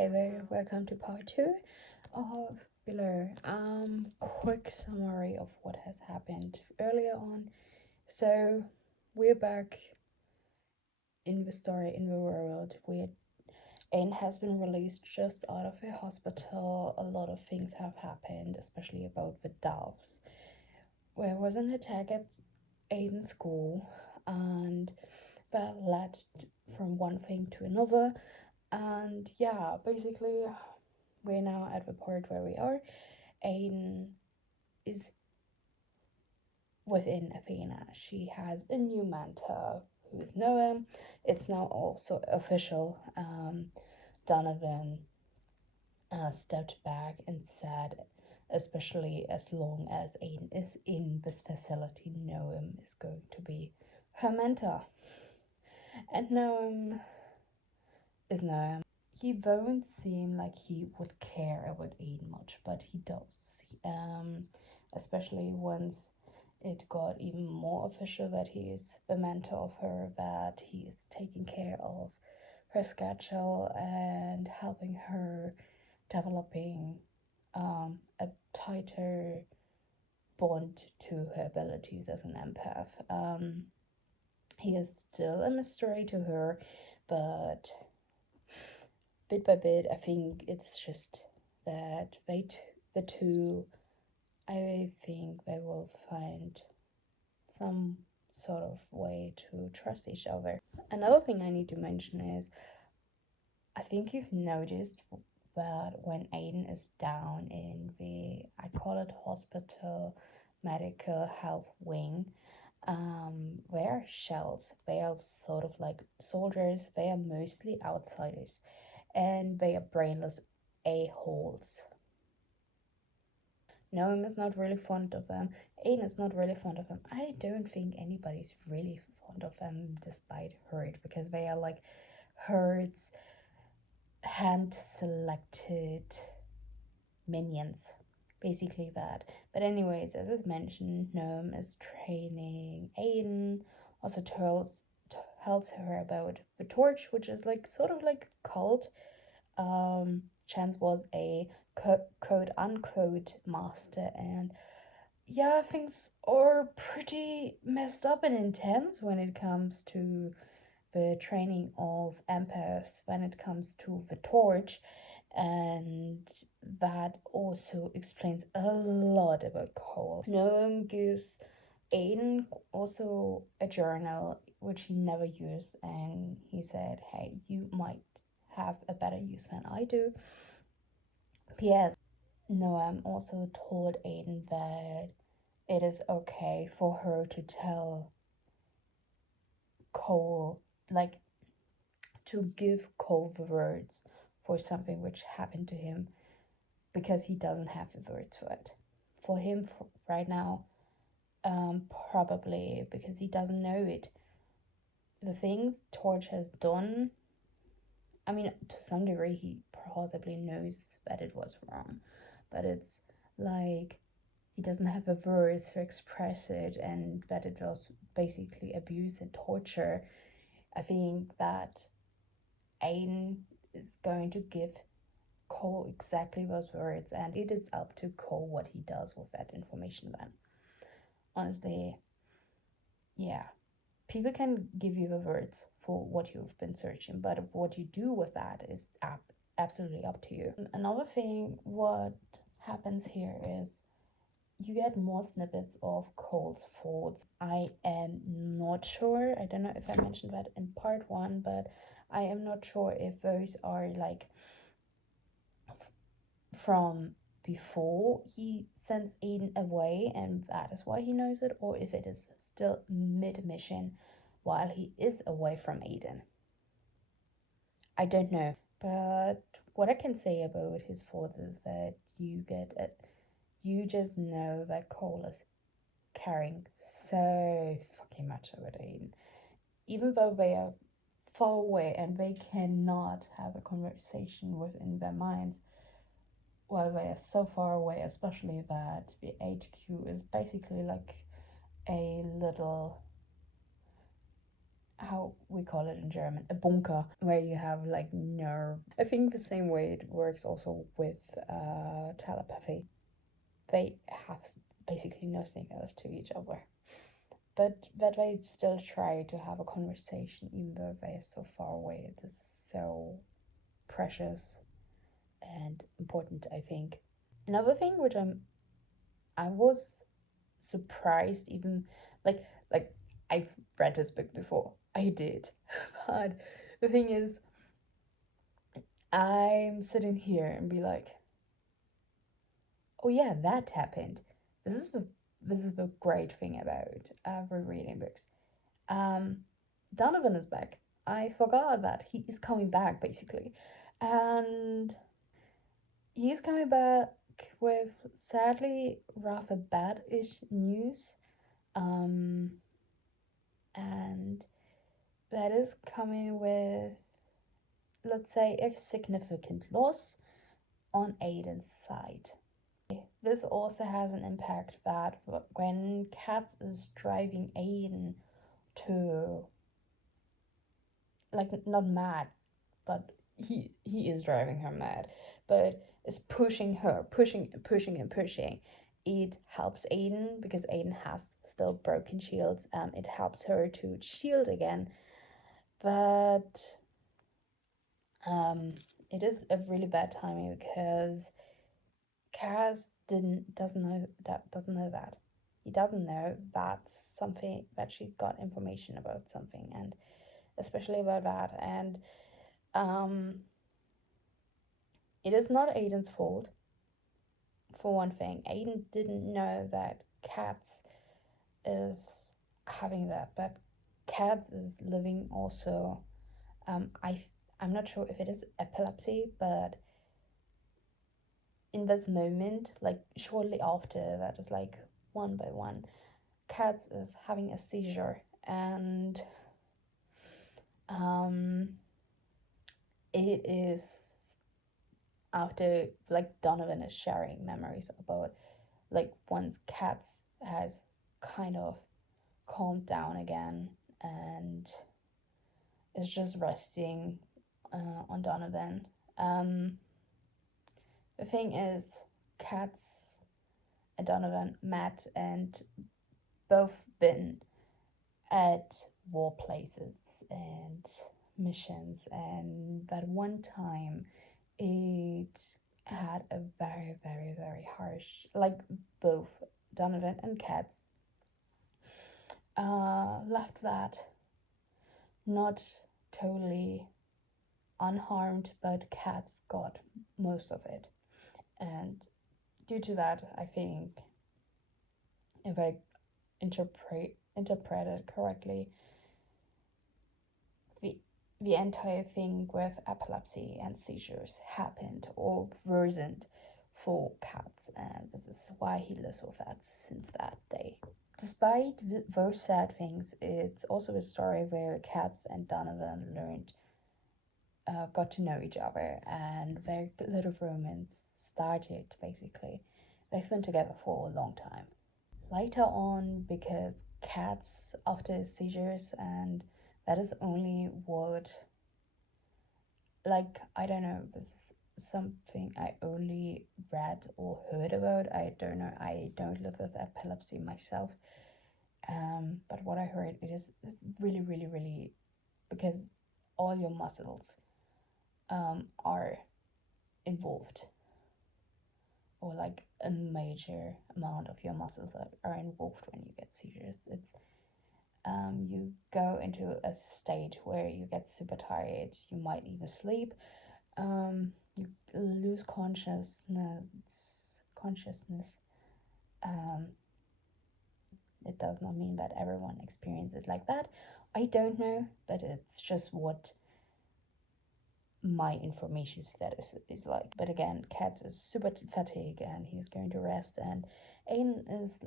Hey there, welcome to part 2 of Below. Quick summary of what has happened earlier on. So we're back in the story in the world where Anne has been released just out of the hospital. A lot of things have happened, especially about the doves. There was an attack at Aiden's school, and that led from one thing to another. And yeah, basically, we're now at the point where we are. Aiden is within Athena. She has a new mentor who is Noam. It's now also official. Donovan stepped back and said, especially as long as Aiden is in this facility, Noam is going to be her mentor. And Noam is Noam. He won't seem like he would care about Aiden much, but he does. Especially once it got even more official that he is the mentor of her, that he is taking care of her schedule and helping her developing a tighter bond to her abilities as an empath. He is still a mystery to her, but bit by bit, I think it's just that the two, I think they will find some sort of way to trust each other. Another thing I need to mention is, I think you've noticed that when Aiden is down in the, I call it hospital medical health wing, they are shells. They are sort of like soldiers. They are mostly outsiders, and they are brainless a-holes. Noam is not really fond of them. Aiden is not really fond of them. I don't think anybody's really fond of them, despite Hurt, because they are like Hurt's hand-selected minions. Basically that. But anyways, as is mentioned, Noam is training Aiden, also tells her about the torch, which is like sort of like cult. Chance was a quote unquote master, and yeah, things are pretty messed up and intense when it comes to the training of empaths, when it comes to the torch, and that also explains a lot about Cole. Noam gives Aiden also a journal which he never used, and he said, hey, you might have a better use than I do. P.S. Noam also told Aiden that it is okay for her to tell Cole, like, to give Cole the words for something which happened to him, because he doesn't have the words for it. For him, right now, probably because he doesn't know it. The things Torch has done, I mean, to some degree, he possibly knows that it was wrong, but it's like he doesn't have the words to express it, and that it was basically abuse and torture. I think that Aiden is going to give Cole exactly those words, and it is up to Cole what he does with that information then. Honestly, yeah. People can give you the words for what you've been searching, but what you do with that is absolutely up to you. Another thing, what happens here is you get more snippets of Cole's thoughts. I am not sure, I don't know if I mentioned that in part 1, but I am not sure if those are like from before he sends Aiden away and that is why he knows it, or if it is still mid-mission while he is away from Aiden. I don't know, but what I can say about his thoughts is that you just know that Cole is caring so fucking much about Aiden, even though they are far away and they cannot have a conversation within their minds while they are so far away, especially that the HQ is basically like a little, how we call it in German, a bunker, where you have like nerve. I think the same way it works also with telepathy. They have basically no signals to each other. But that they still try to have a conversation even though they're so far away. It is so precious and important, I think. Another thing which I was surprised, even like I've read this book before. I did. But the thing is, I'm sitting here and be like, oh yeah, that happened. This is the great thing about rereading books. Donovan is back. I forgot that he is coming back basically, and he's coming back with sadly rather bad-ish news, and that is coming with, let's say, a significant loss on Aiden's side. This also has an impact that when Katz is driving Aiden to, like, not mad, but he is driving her mad, but is pushing her, pushing. It helps Aiden because Aiden has still broken shields. It helps her to shield again, but it is a really bad timing because Kaz doesn't know that. He doesn't know that's something that she got information about something, and especially about that. And it is not Aiden's fault. For one thing, Aiden didn't know that Katz is having that, but Katz is living also. I'm not sure if it is epilepsy, but in this moment, like shortly after that, is like one by one, Katz is having a seizure, and it is after like Donovan is sharing memories about like once Katz has kind of calmed down again and is just resting on Donovan. The thing is, Katz and Donovan met and both been at war places and missions, and that one time it had a very, very, very harsh, like both Donovan and Katz left that not totally unharmed, but Katz got most of it. And due to that, I think if I interpret it correctly, the entire thing with epilepsy and seizures happened or worsened for Katz, and this is why he lives with that since that day. Despite those sad things, it's also a story where Katz and Donovan got to know each other, and their little romance started basically. They've been together for a long time. Later on, because Katz after seizures, and that is only what, like, I don't know, this is something I only read or heard about. I don't know, I don't live with epilepsy myself. But what I heard, it is really, really, really, because all your muscles are involved, or like a major amount of your muscles are involved when you get seizures. It's you go into a state where you get super tired, you might even sleep, you lose consciousness. It does not mean that everyone experiences it like that. I don't know, but it's just what my information status is like. But again, Katz is super fatigued and he's going to rest, and Aiden is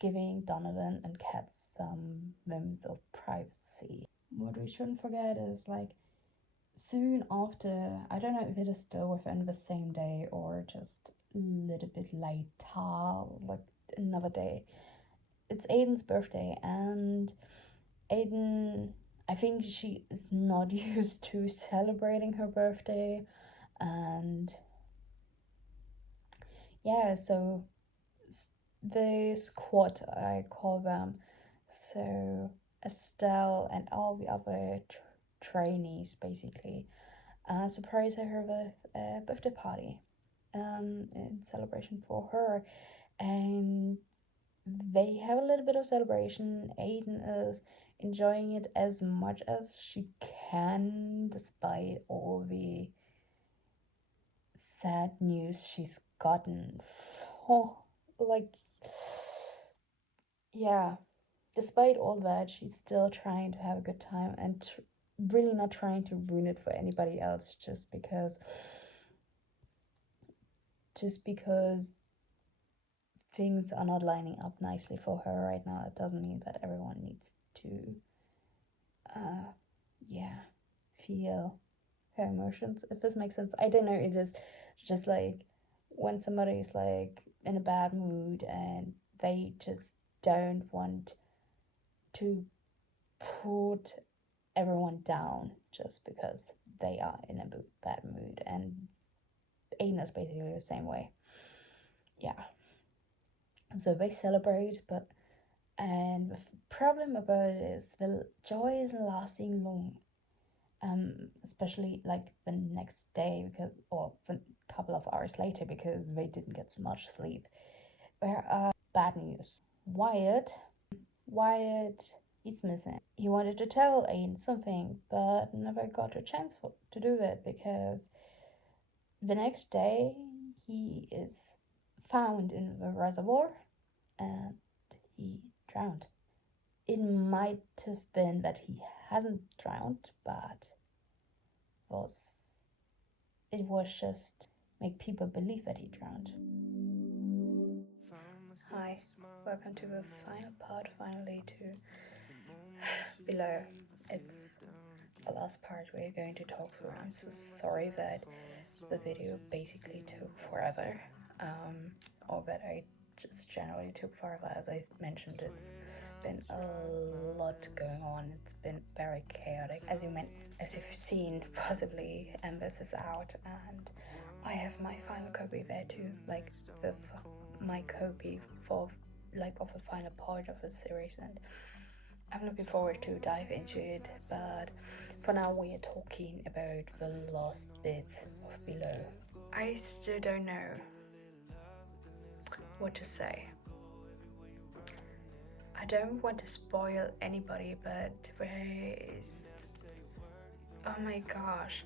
giving Donovan and Katz some moments of privacy. What we shouldn't forget is, like, soon after, I don't know if it is still within the same day or just a little bit later, like another day, it's Aiden's birthday, and Aiden I think she is not used to celebrating her birthday, and yeah, so the squad, I call them, so Estelle and all the other trainees basically surprise her with a birthday party in celebration for her, and they have a little bit of celebration. Aiden is enjoying it as much as she can, despite all the sad news she's gotten. Oh, like, yeah, despite all that, she's still trying to have a good time and really not trying to ruin it for anybody else just because things are not lining up nicely for her right now. It doesn't mean that everyone needs to yeah, feel her emotions, if this makes sense. I don't know, it is just like when somebody is like in a bad mood and they just don't want to put everyone down just because they are in a bad mood, and Aiden is basically the same way. Yeah, so they celebrate, but and the problem about it is the joy isn't lasting long, especially like the next day, because or a couple of hours later, because they didn't get so much sleep. There are bad news. Wyatt, he's missing. He wanted to tell Aiden something, but never got a chance to do it, because the next day he is found in the reservoir and he drowned. It might have been that he hasn't drowned, but was it was just make people believe that he drowned. Hi, welcome to the final part, finally, to below. It's the last part we're going to talk through. I'm so sorry that the video basically took forever, or that I just generally took forever. As I mentioned, it's been a lot going on. It's been very chaotic, as you've seen possibly, and this is out, and I have my final copy there too, like my copy for of the final part of the series, and I'm looking forward to dive into it. But for now, we are talking about the last bits of below. I still don't know what to say. I don't want to spoil anybody, but there is. Oh my gosh.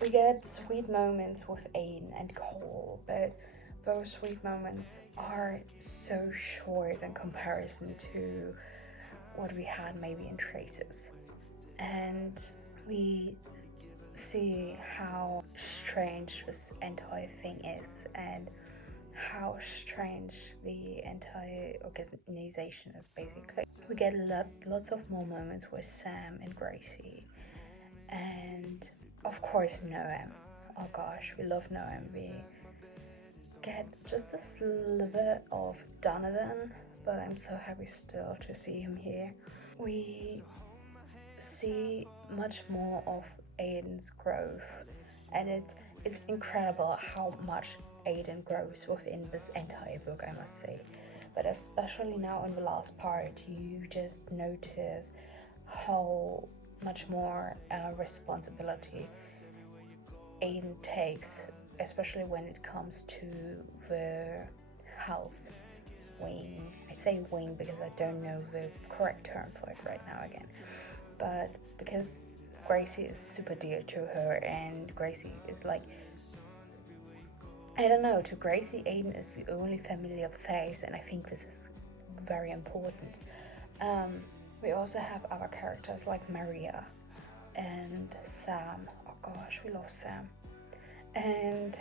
We get sweet moments with Aiden and Cole, but those sweet moments are so short in comparison to what we had maybe in Traces. And we see how strange this entire thing is, and how strange the entire organization is, basically. We get lots of more moments with Sam and Gracie, and of course Noam. Oh gosh, we love Noam. We get just a sliver of Donovan, but I'm so happy still to see him here. We see much more of Aiden's growth, and it's incredible how much Aiden grows within this entire book, I must say. But especially now in the last part, you just notice how much more responsibility Aiden takes, especially when it comes to the health wing. I say wing because I don't know the correct term for it right now again. But because Gracie is super dear to her, and Gracie is like, I don't know, to Gracie, Aiden is the only familiar face, and I think this is very important. We also have other characters like Maria and Sam. Oh gosh, we love Sam. And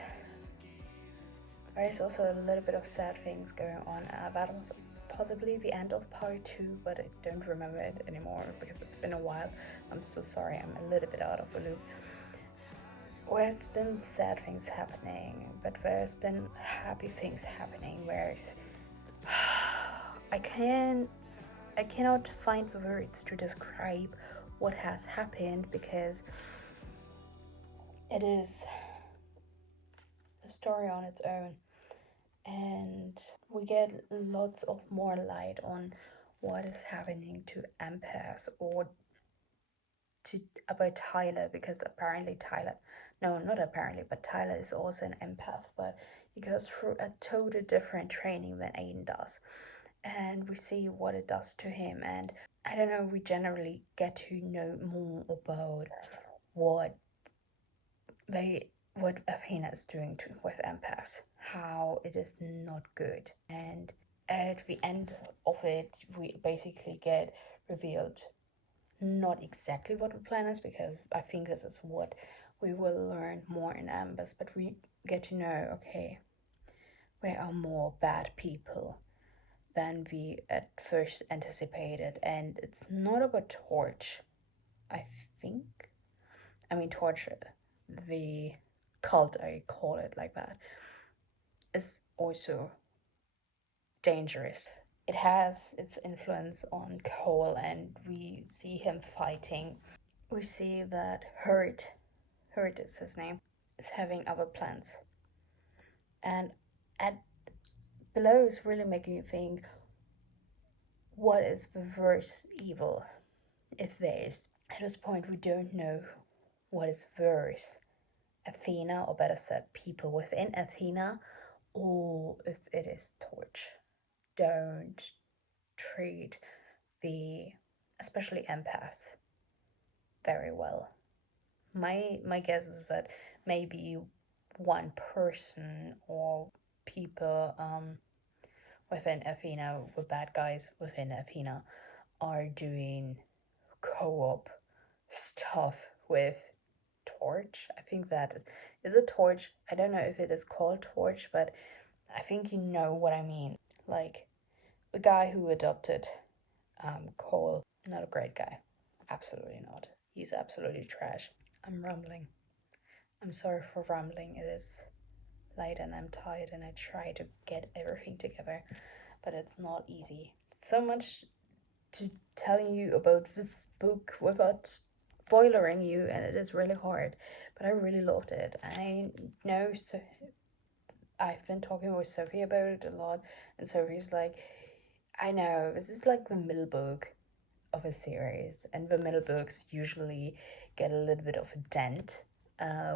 there is also a little bit of sad things going on. That was possibly the end of part 2, but I don't remember it anymore because it's been a while. I'm so sorry, I'm a little bit out of the loop. There's been sad things happening, but there's been happy things happening, whereas I cannot find the words to describe what has happened, because it is a story on its own, and we get lots of more light on what is happening to empaths, or to about Tyler, because apparently Tyler, no, not apparently, but Tyler is also an empath, but he goes through a totally different training than Aiden does, and we see what it does to him. And I don't know, we generally get to know more about what what Athena is doing with empaths, how it is not good. And at the end of it, we basically get revealed not exactly what the plan is, because I think this is what we will learn more in Ambers, but we get to know, okay, there are more bad people than we at first anticipated, and it's not about Torch, I think. I mean, Torch, the cult, I call it like that, is also dangerous. It has its influence on Cole, and we see him fighting. We see that Hurt is his name, is having other plans. And at below is really making you think, what is the worst evil, if there is? At this point, we don't know what is worse, Athena, or better said, people within Athena, or if it is Torch. Don't treat the, especially empaths, very well. My guess is that maybe one person or people within Athena, the bad guys within Athena, are doing co-op stuff with Torch. I think that is a Torch. I don't know if it is called Torch, but I think you know what I mean. Like the guy who adopted Cole, not a great guy. Absolutely not. He's absolutely trash. I'm rambling. I'm sorry for rambling. It is late and I'm tired and I try to get everything together, but it's not easy. So much to telling you about this book without spoiling you, and it is really hard, but I really loved it. I know, so I've been talking with Sophie about it a lot, and Sophie's like, I know, this is like the middle book of a series, and the middle books usually get a little bit of a dent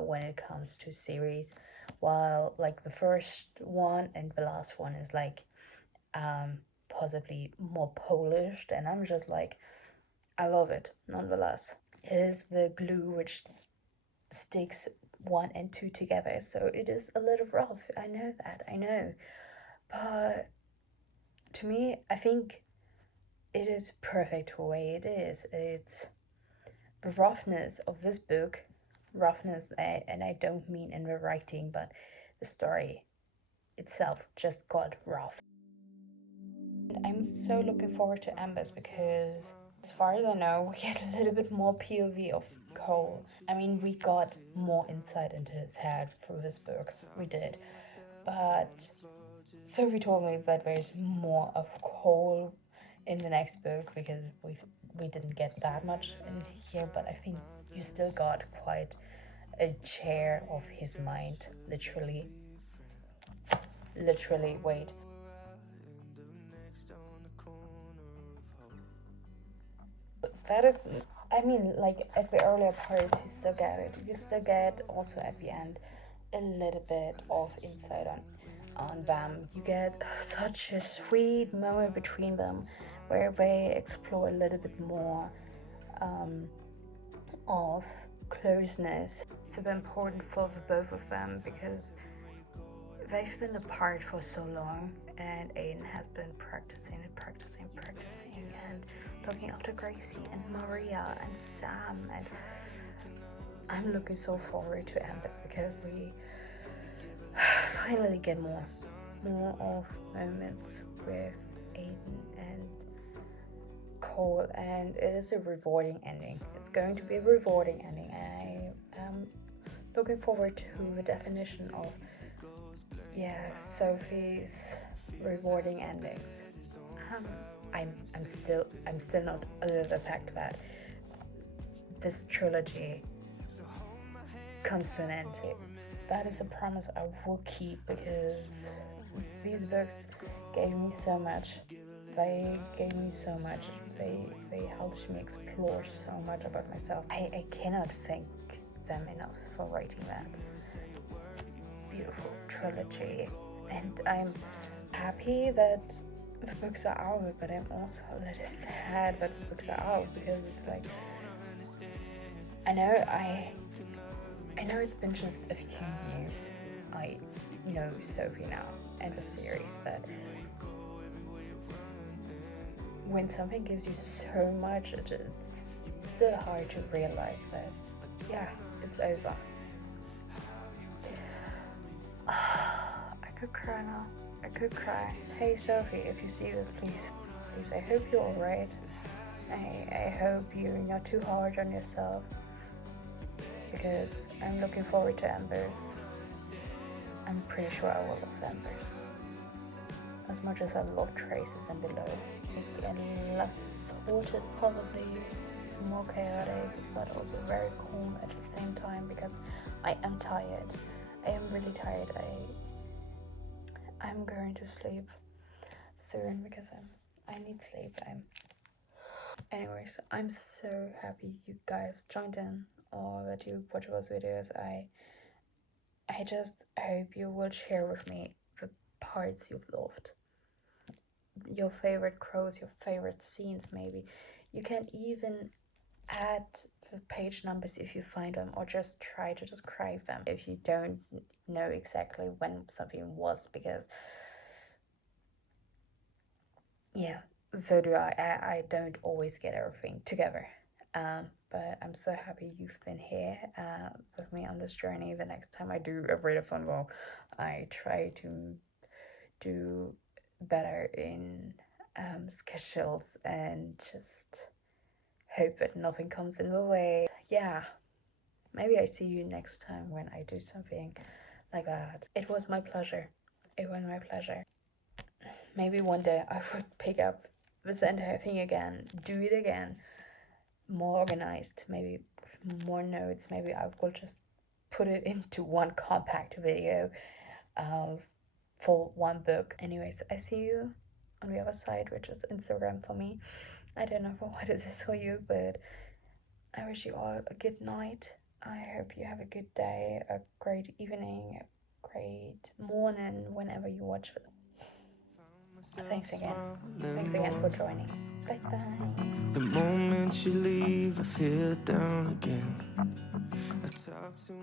when it comes to series, while like the first one and the last one is like possibly more polished, and I'm just like, I love it nonetheless. It is the glue which sticks 1 and 2 together, so it is a little rough. I know that, I know, but to me, I think it is perfect the way it is. It's the roughness of this book, roughness, and I don't mean in the writing, but the story itself just got rough. And I'm so looking forward to Embers, because as far as I know, we get a little bit more POV of Cole. I mean, we got more insight into his head through this book. We did. But Sophie told me that there's more of Cole in the next book, because we didn't get that much in here, but I think you still got quite a share of his mind, literally. Literally, wait. That is, I mean, like at the earlier parts, you still get it. You still get also at the end a little bit of insight on them. You get such a sweet moment between them, where they explore a little bit more of closeness. It's super important for the both of them, because they've been apart for so long, and Aiden has been practicing and looking after Gracie and Maria and Sam, and I'm looking so forward to Ambers, because we finally get more of moments with Aiden and Cole, and it is a rewarding ending. It's going to be a rewarding ending, and I am looking forward to the definition of Sophie's rewarding endings. I'm still not over the fact that this trilogy comes to an end. That is a promise I will keep, because these books gave me so much. They gave me so much. They helped me explore so much about myself. I cannot thank them enough for writing that beautiful trilogy. And I'm happy that the books are out, but I'm also a little sad that the books are out, because it's like, I know it's been just a few years. I know Sophie now and the series, but when something gives you so much, it's still hard to realize that, yeah, it's over. I could cry now. I could cry. Hey Sophie, if you see this, please, I hope you're alright. I hope you're not too hard on yourself, because I'm looking forward to Embers. I'm pretty sure I will love Embers as much as I love Traces and Below. And less sorted, probably. It's more chaotic, but also very calm at the same time, because I am tired. I am really tired. I'm going to sleep soon, because I need sleep. Anyways, I'm so happy you guys joined in, or that you watch those videos. I just hope you will share with me the parts you've loved, your favorite quotes, your favorite scenes. Maybe you can even add the page numbers if you find them, or just try to describe them if you don't know exactly when something was, because yeah, so do I don't always get everything together. But I'm so happy you've been here with me on this journey. The next time I do a readathon, well, I try to do better in schedules, and just hope that nothing comes in the way. Yeah, maybe I see you next time when I do something like that. It was my pleasure. Maybe one day I would pick up this entire thing again, do it again, more organized, maybe with more notes. Maybe I will just put it into one compact video for one book. Anyways, I see you on the other side, which is Instagram for me. I don't know what it is for you, but I wish you all a good night. I hope you have a good day, a great evening, a great morning, whenever you watch it. Thanks again. Thanks again for joining. Bye bye. The moment you leave, I feel down again. I talk to